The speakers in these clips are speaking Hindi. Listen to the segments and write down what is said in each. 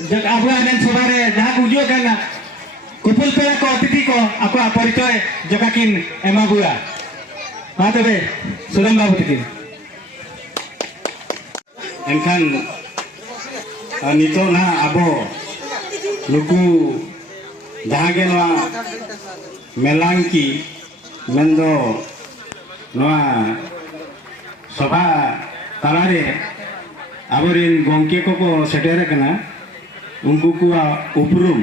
जग आबुआ नेन सभारे जहां गुजो करना कुपुल पेड़ा को अतिथि को आपको परिचय जगाकिन एमा बुआ मा तबे सुरम बाबू तिकिन एनखान नितो ना आबो नुकु जहां के नवा मेलांकी मेंदो नवा सभा तालारे आबरिन गंके को सेटेर कना उनको को उपरुम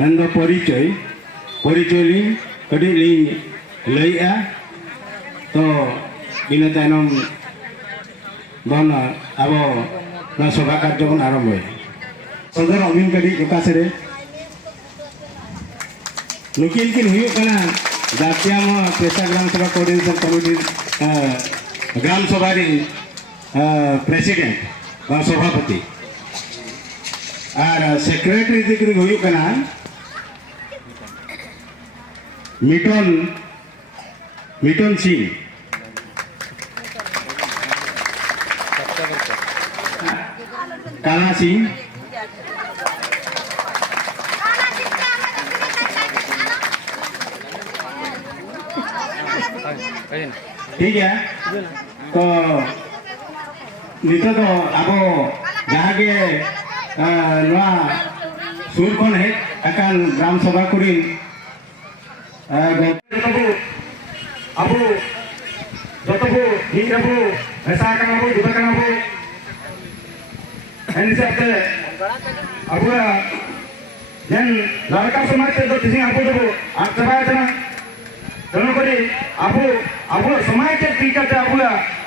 मेंदो परिचय लिंग कड़ी लिंग लइया तो बिना तायनम बन आबो ना सभा कार्य बन आरंभ है सदर अमीन कड़ी उकासरे नुकिन किन हुई कना जातिया म पेशा ग्राम सभा कोऑर्डिनेशन कमिटी ग्राम सभा री प्रेसिडेंट व सभापति और सेक्रेटरी दिक्री हुई कना मिटन सिंह काला सिंह ठीक है तो नितो तो अब जहाँ के नवा सुर खन है अकान ग्राम सभा कुरी अब जतबो हिंगबो ऐसा करबो दुबा करबो एन हिसाबते अब जन लड़का समाज से तो किसी आपको जब आप चबाया था जनो करी अब समाज के टीका ते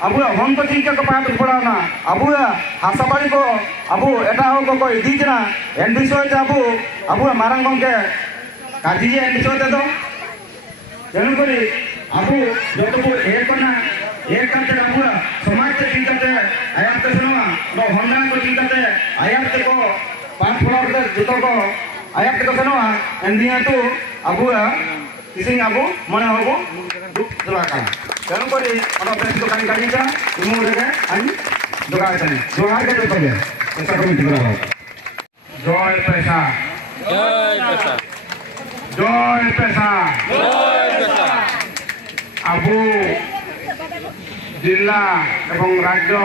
अब हम तो टीका को पात पड़ा ना अब हासाबाड़ी को अब एटा हो को इदी जना एन विषय ते अब मारंग गंगे काजी एन विषय ते तो जनो करी अब जब को एक करते अब समाज के टीका ते आयात ते सुनवा नो होंडा को टीका ते आयात ते को पांच फ्लोर ते जतो को आयात ते को सुनवा एन दिया तो अब किसी आबो मने होबो दुख दलाका जनो करी अनो प्रेस तो कानी कानी का इमु रेगे आनी दोगार तने दोगार के तो तबे ऐसा कमिटी करा हो जय पैसा जय पैसा आबो जिला एवं राज्य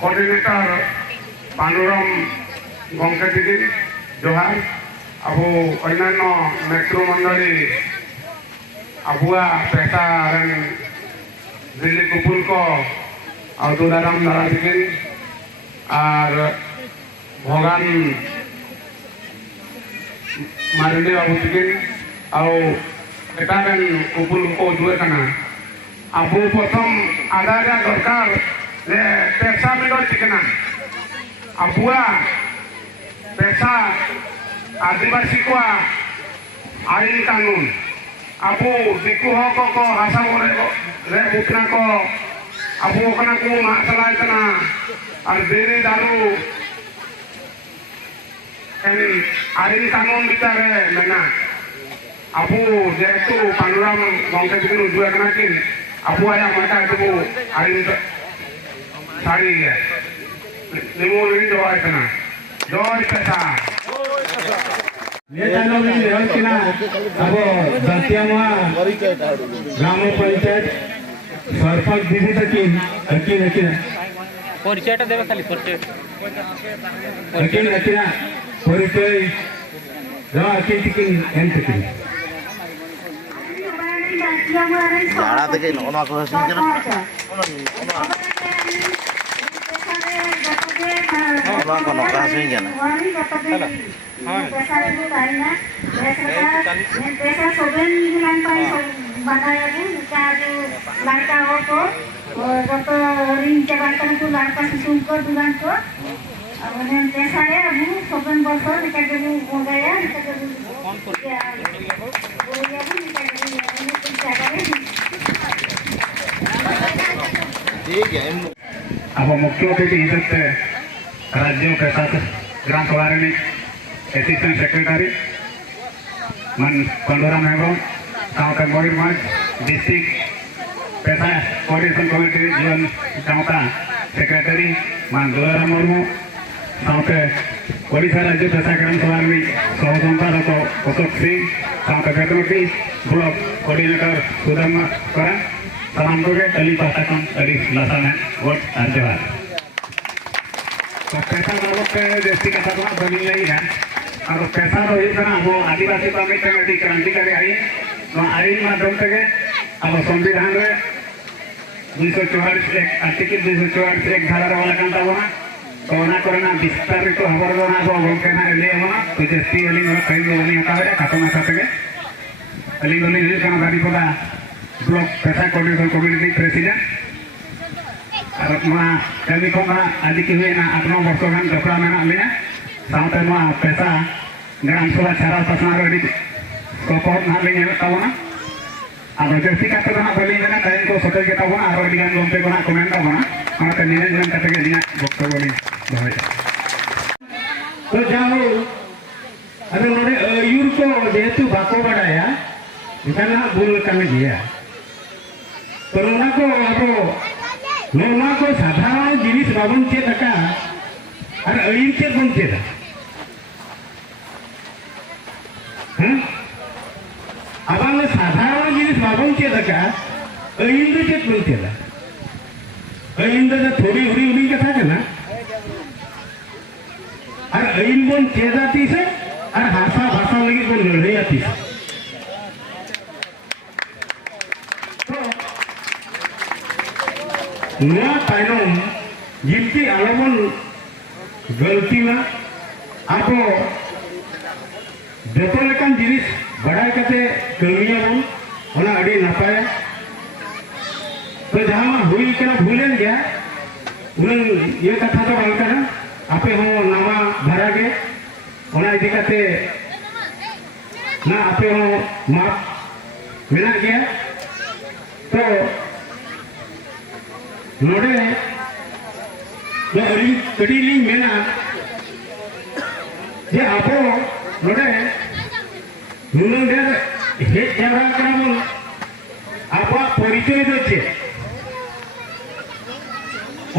कोऑर्डिनेटर पांडुरम गंके दिदी जोहार अब अन्य मेट्रो मंडली अबुआ पैसा दिल्ली कुपुल को दुदाराम दारा दिकिन और भगवान मारंडी बाबू दिकिन एटागन कुपुल को जुए कना अब प्रथम आधार दरकार ले पैसा मिलो चिकना अबुआ पैसा आदिवासी को आईन कानून अब दिकु हक को हासा रे बुकना को अब ओकना को मासला इतना और बेरे दारू आईन कानून बिचारे मेना अब जेतु पांडुराम गंके दिन उजुआ कना कि अब आया मटा तो आईन साड़ी है निमो इन दवाई कना जय पैसा ये जानो भी लेवल किना अब दंतियामा ग्राम पंचायत सरपंच दीदी तकिन परिचयटा देबे खाली परिचय परिचय रा किन एन तकिन जाड़ा तक नोना को हसिन जरा ओना को नोका हसिन जरा पैसा itu karena पैसा सोबेन बिlang पाई बनाया bu निकाल लड़का हो को जब रिंग के बात करें तो लड़का सुन को दुकान को मैंने पैसा है अबू सोबेन बसो निकाल के वो गया निकाल के कौन कर गया वो गया bu निकाल के पैसा करे ठीक है अब मुख्यमंत्री इज्जत राज्यों के साथ ग्राम सभा में असिस्टेंट सेक्रेटरी मन पंडुराम हेम्ब्रम सावका मयूरभंज डिस्ट्रिक्ट पैसा कोऑर्डिनेशन कमिटी जीवन सावका सेक्रेटरी मन दुलाराम मुर्मू साउते ओडिशा राज्य पेशा करण सभा रे सहसंपादक अशोक सिंह साउते बेतनटी ब्लॉक कोऑर्डिनेटर सुदामा करा सामान को के अली पासा कन अली लासाने वोट आजवार तो पैसा बाबत पे जैसी कथा को बनी नहीं है और पैसा तो ये करना वो आदिवासी कमिटी में क्रांतिकारी आई तो आईन माध्यम से अब संविधान रे 244 एक आर्टिकल 244 एक धारा रे वाला कांता बना तो ना करना विस्तारित खबर ना तो गोके ना ले बना तो जैसी अली ना कहीं बनी हटा है खातना खाते के अली बनी है का गाड़ी पड़ा ब्लॉक पैसा कोऑर्डिनेटर कम्युनिटी प्रेसिडेंट और मा कमी को ना आदि की हुए ना 8 वर्ष गान जपड़ा में ना लिया साउते मा पैसा ग्राम सभा छारा पसना रेडी सपोर्ट ना लिया तावना अब जैसी का तो ना बली में ना टाइम को सोते के तावना और दिगान गोमते को ना कमेंट तावना और ते निने जन कते के दिना वक्तव्य बोली दोय तो जाओ अरे नोडे यूर को जेतु बाको बडाया इतना बुल कमी दिया कोरोना को आपो नोना को साधारण जिनिस बाबन चेत का और अईन चेत बन चेत हैं आबाल साधारण जिनिस बाबन चेत का अईन दे चेत बन चेत अईन दे थोड़ी हुरी हुरी कथा है और अईन बन चेदाती से और भाषा भाषा लगी बन लड़े आती से नया तायनम जिनकी आलमन गलती ना आपको जतो लेकिन जिनिस बड़ा कते कमिया बन होना अड़ी नपाय तो जहाँ हुई कना भूलें गया उन्हें ये कथा तो बाल करना आपे हो नामा भरा के होना इदी कते ना आपे हो माप मिला गया तो नोडे जो अली कड़ीली मेना जे आपो नोडे नुनंगर हे जरा करमन आपा परिचय दोचे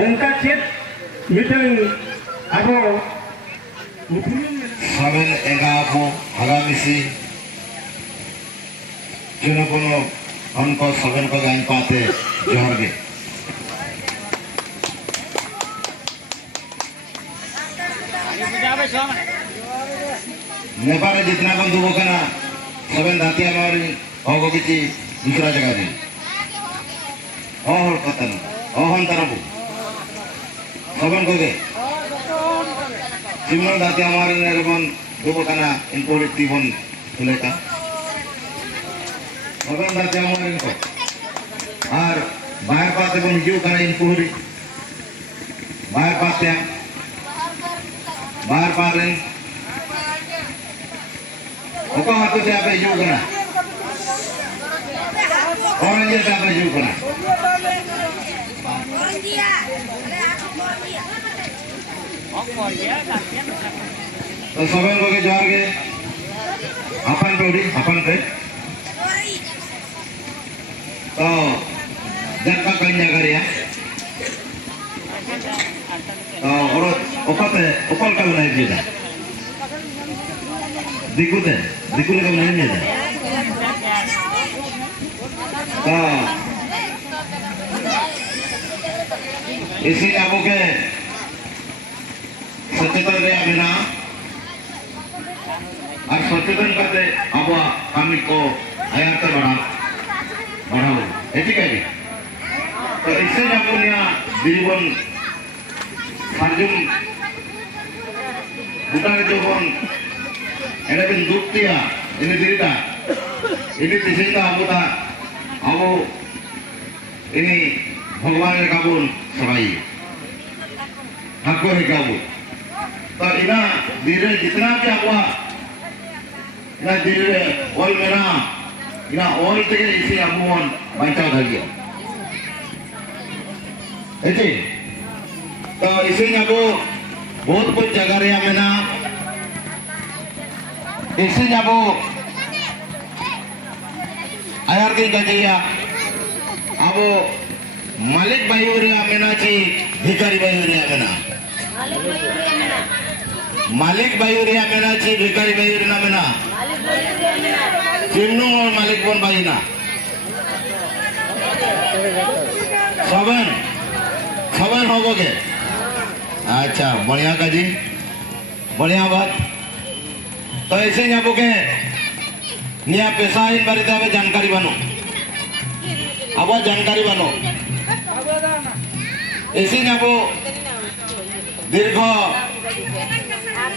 उनका चेत मिटन आपो साबेन एंगा आपो हगामिसी जुनो कोनो उनको साबेन को गाइन पाते जोहर के नेपाल जितना बंधु होगा सबन दातिया हमारी होगो किसी दूसरा जगह दी और पतन और तरबू सबन को दे जिम्मन दातिया हमारी नेरबन दो कना इनको रिक्ति बन लेता सबन दातिया हमारी इनको और बाहर पाते बन हिजू कना इनको रि बाहर पाते बाहर पारे ओका हाथों से आप हिजू कना ऑरेंज से आप हिजू कना तो सबन को के जोर के अपन टोड़ी अपन पे तो जब का कन्या करिया तो और ओपते ओपल का नहीं दिया दिक्कत है दिक्कत का नहीं दिया तो इसी आपको के सचेतन रहे बिना और सचेतन करते अब कमी को आयात बढ़ाओ ठीक है तो इससे आपको यहाँ जीवन सार्जुन बुटान जोन एने बिन दुक्तिया एने दिरिता ini disita abuta abu ini भगवान ने काबुल सराई हको है काबुल तो इना धीरे जितना भी हुआ इना धीरे ऑल मेरा इना ऑल तक इसी अबुवन बचाव धागियो ऐसे तो इसी अबु बहुत कुछ जगह रे मेना इसी अबु आयर के गजिया अब मालिक भाई रे आमेना ची भिखारी भाई रे आमेना मालिक बायु रे मेना ची भिखारी बायु रे ना मेना चिमनु और मालिक बन बाई ना खबर होगे। अच्छा बढ़िया का जी बढ़िया बात। तो ऐसे ही आपको के निया पेशा इन बारे में जानकारी बनो अब जानकारी बनो ऐसे ही आपको दीर्घ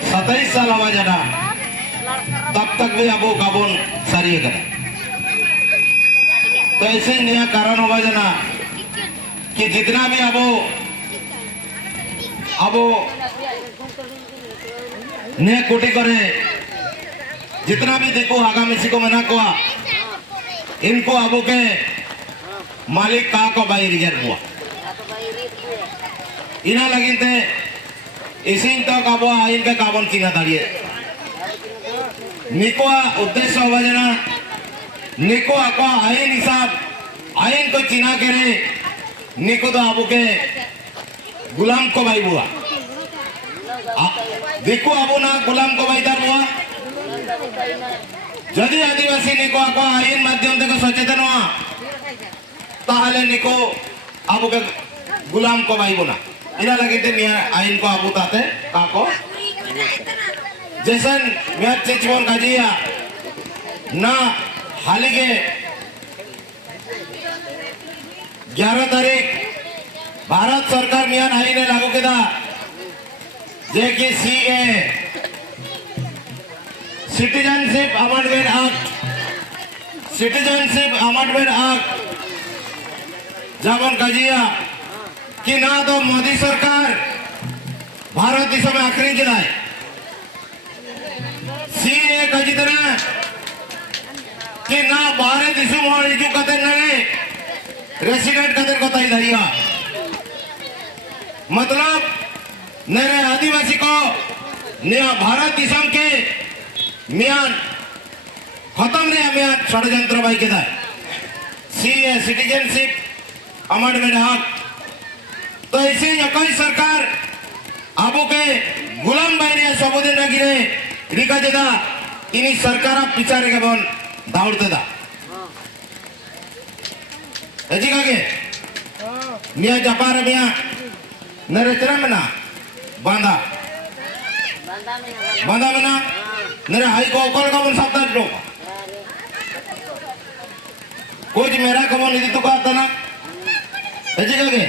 27 साल हवा जाना तब तक भी आपको काबून सारी है। तो ऐसे ही नया कारण होगा जाना कि जितना भी अब नया कोटि करे जितना भी देखो आगामी को मना को इनको अब के मालिक का को बाई रिजर्व हुआ इना लगिन ते इसिन तो काबो आइन के काबन किना दाड़िए निको उद्देश्य होगा जना निको आको आइन हिसाब आइन को चिना करे निको तो अब के गुलाम को बाई बुआ देखो अब ना गुलाम को बाई दर बुआ जदि आदिवासी निको आको आइन माध्यम ते सचेतन हुआ ताहले निको अब के गुलाम को बाई बुना इना लगे ते निया आइन को अब ताते काको जैसन म्याद चिचवन काजिया ना हाल के 11 तारीख भारत सरकार मियान आईने लागू किया जे कि सीए सिटीजनशिप अमेंडमेंट एक्ट जाबन काजिया कि ना तो मोदी सरकार भारत देश में आखिरी जिला सीए काजी तरह कि ना भारत देश में इजू कते नरे रेसिडेंट कदर को ताई धरिया मतलब नरे आदिवासी को नया भारत दिसम के मियान खत्म रे मियान षड्यंत्र बाई के सीए सिटीजनशिप अमेंडमेंट एक्ट तो ऐसे कई सरकार आबो के गुलाम बाई रे सबुदिन गिरे रिका जेदा इनी सरकार पिछारे के बन दाउड़ते दा ऐसी का के मिया जापार मिया नरेचरा में ना बांधा में ना नरे हाई को ओकल का बन सकता है लोग कुछ मेरा कमो निधि तो कहता ना ऐसी का के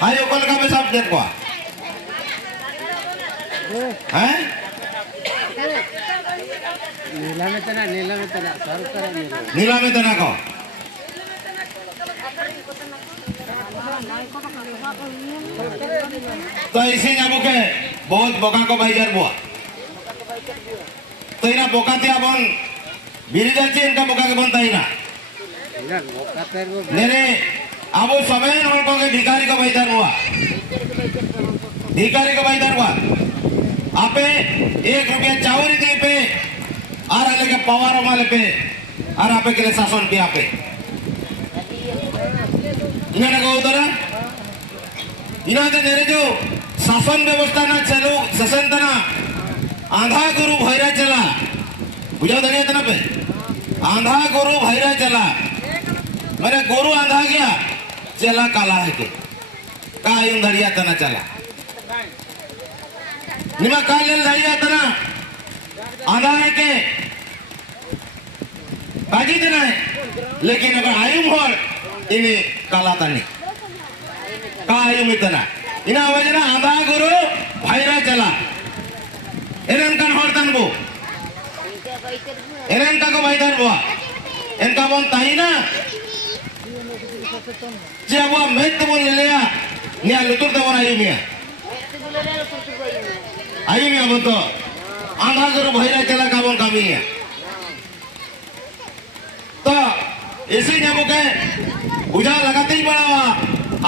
हाई ओकल का में सब देख को हैं नीला में तना को तो ऐसे जाबो के बहुत बोका को बाजार बुआ तो इना बोका ते अपन बिरिदाची इनका बोका के बनता ही ना नेरे आबो सबे नोन को के भिखारी को बाजार बुआ आपे 1 रुपया चावल दे पे और आले के पवार माले पे और आपे के लिए शासन पे आपे इन्हें को उधर इन्हें तो नेरे जो शासन व्यवस्था ना चलो शासन तना आंधा गुरु भैरा चला बुझाओ धनिया तना पे आंधा गुरु भैरा चला मेरे गुरु आंधा गया चला काला है के का यूं धड़िया तना चला निमा काले धड़िया तना आंधा है के काजी तना है लेकिन अगर आयु भर इन्हें काला तनी का आयु मितना इना वजना आंधा गुरु भैरा चला एरन कान हरतन बो एरन का को भाईदार बुआ इनका बोन ताई ना जे बुआ मेत बोल लेया निया लुतुर तो बना आयु मिया बोन तो आंधा गुरु भैरा चला का बोन कामी है तो इसी जब के बुझा लगाते ही बढ़ावा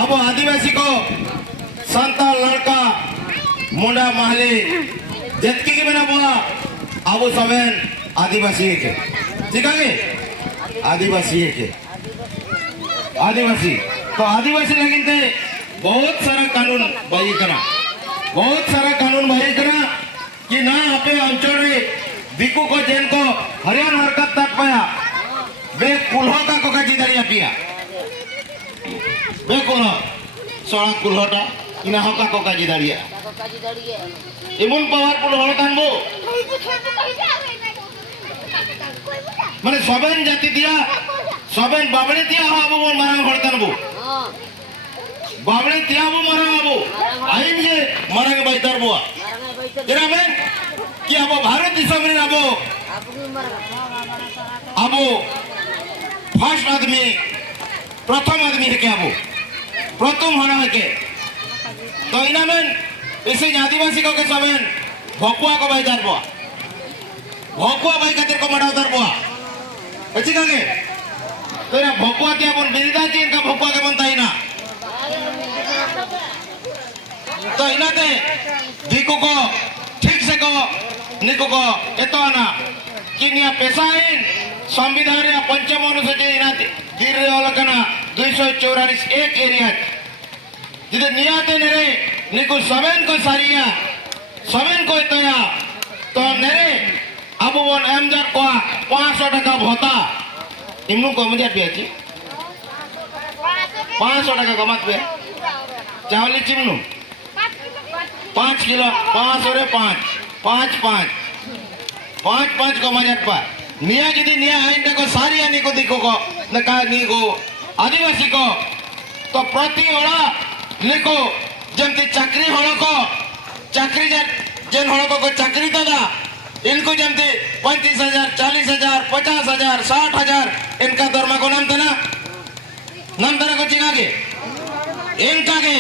अब आदिवासी को संताल लड़का मुंडा महले जतकी के बिना बोला अब सबेन आदिवासी के ठीक है आदिवासी के आदिवासी तो आदिवासी लगिन थे बहुत सारा कानून बाई करा कि ना दिकू को जेन को हरियाण हरकत तक पाया बे कुल्हा का को काजी दरिया पिया बे कुल्हा सोड़ा कुल्हाटा इना होका को काजी दरिया इमुन पावरफुल हल कान बो माने सबेन जाति दिया सबेन बाबड़े दिया आबो बोल मारंग हल कान बो बाबड़े दिया बो मारंग आबो आइन जे मारंग बैतर बो तेरा बेन कि आबो भारत दिसम रे आबो फर्स्ट आदमी प्रथम आदमी है के आबो प्रथम हना है के तो इना में इसे आदिवासी को के सबेन भकुआ को भाई दर बुआ भकुआ भाई खातिर को मडाव दर बुआ अच्छी कागे तो इना भकुआ के अपन बिरदा चीन का भकुआ के बनता इना तो इना ते दिको को ठीक से को निको को एतो आना कि निया पैसा इन संविधान या पंचम अनुसूची इना गिर रे ओलकना 244 एक एरिया जिधर नियाते नरे निको सबेन को सारिया सबेन को इतना तो नरे अब वो एमजर को 500 टका भोता इमनु को मुझे पियाची 500 टका कमात पे चावली चिमनु 5 किलो 500 रे 5 को मजट पर निया जिदी निया आइन को सारिया निको दिको को नका निको आदिवासी को तो प्रति ओड़ा निको जमती चाकरी हलो को चाकरी जन हलो को चाकरी दादा इनको जमती 35,000 40,000 50,000 60,000 इनका धर्म को नाम तना को चिना के इनका के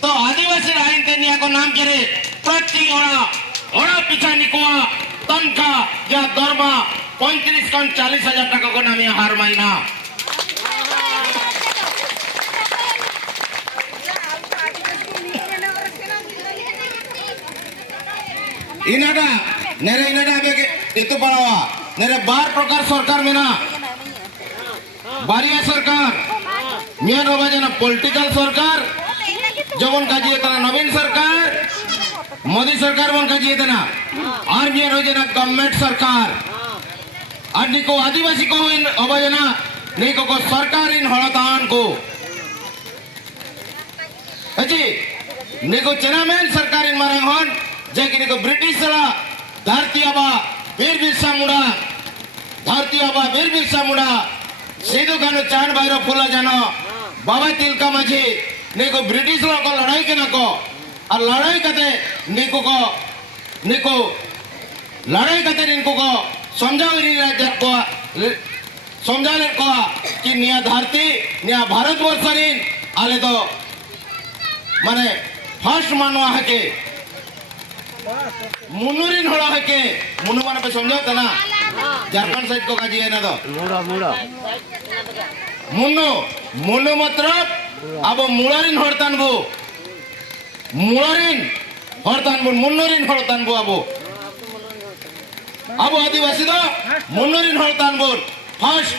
तो आदिवासी आइन ते निया को नाम करे प्रति ओड़ा पिछा निकोआ तनका या धर्म 35 कन 40,000 टका को नाम हर महीना इनाडा नेरे इनाडा बेगे इतु पड़ावा नेरे 12 प्रकार सरकार में ना बारिया सरकार मियान ओबाजना पॉलिटिकल सरकार जवन काजी इतना नवीन सरकार मोदी सरकार वन काजी इतना और मियान ओबाजना गवर्नमेंट सरकार और निको आदिवासी को इन ओबाजना निको को सरकार इन हड़तान को अच्छी निको चेनामेन सरकार इन मारे होन जेकिन को ब्रिटिश सला धरती आबा वीर बिरसा मुंडा धरती आबा वीर बिरसा मुंडा सिद्धू कानू चांद भैरव फुला जानो बाबा तिलका माझी निको ब्रिटिश लोग को लड़ाई के नको और लड़ाई करते निको लड़ाई करते इनको को समझाओ राज्य को समझाने को कि निया धरती निया भारत वर्षरीन आले तो माने फर्स्ट मानवा है के मुनुरिन होड़ा है के मुनु माने पे समझाओ तना झारखंड साइड को काजी है ना तो मुनु मतलब अब मुलारिन हड़तान बो मुनुरिन हड़तान बो अब आदिवासी तो मुनुरिन हड़तान बो फर्स्ट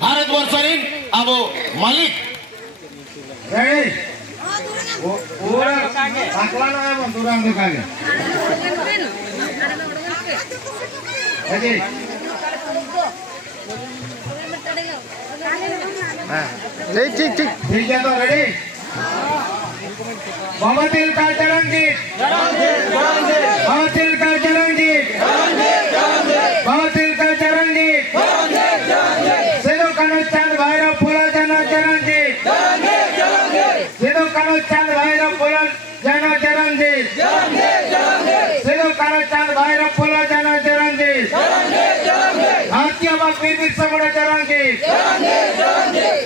भारत वर्षरीन अब मालिक पूरा अकला ना है मधुराम दुकान है ठीक ठीक है तो रेडी बाबा तिलका चरंजी बाबा तिलका चरंजी बाबा तिलका चरंजी सिद्धू कानू चांद भैरव फुला जाना चरंजी सिद्धू कानू चांद भैरव फुला जाना चरंजी सिद्धू कानू चांद भैरव फुला जाना चरंजी हाथिया वीर बिरसा मुंडा चरंजी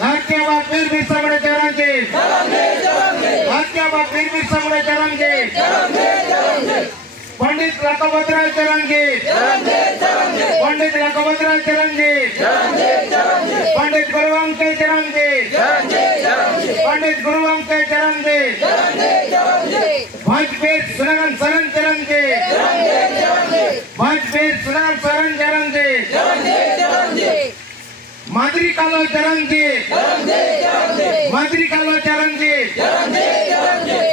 हाथिया वीर बिरसा मुंडा चरंजी हाथिया वीर बिरसा मुंडा चरंजी पंडित लखपतराव चरंजी पंडित लखपतराव चरंजी पंडित गुरुवंके चरंजी पंडित गुरुवंके चरंजी भजबीर सुनगन सरन चरंजी भजबीर सुनगन सरन चरंजी मादरी कालो चरंजी मादरी कालो चरंजी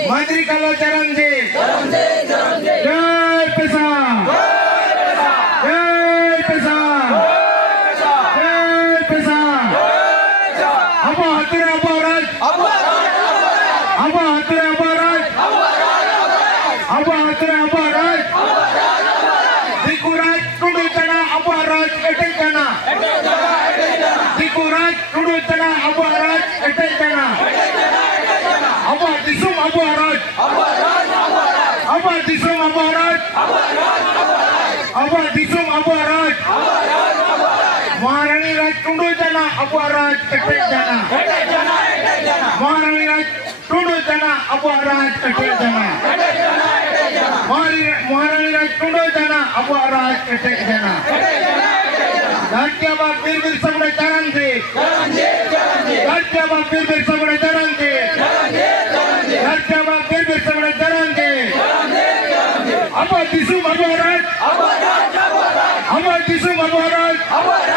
मादरी कालो चरंजी जय किसान जय tunduk tanah Abu Araj ketek tanah. Abu Disum Abu Araj. Abu Disum Abu Araj. Abu Disum Abu Araj. Maharani Raj tunduk tanah Abu Araj ketek tanah. Maharani Raj tunduk tanah Abu Araj ketek tanah. Maharani Raj tunduk tanah Abu Araj ketek tanah. Raja bir sabda jarange. Raja bir sabda jarange. Raja bir sabda jarange. Abu Disum Abu Araj. Abu Disum Abu Araj. Abu Araj.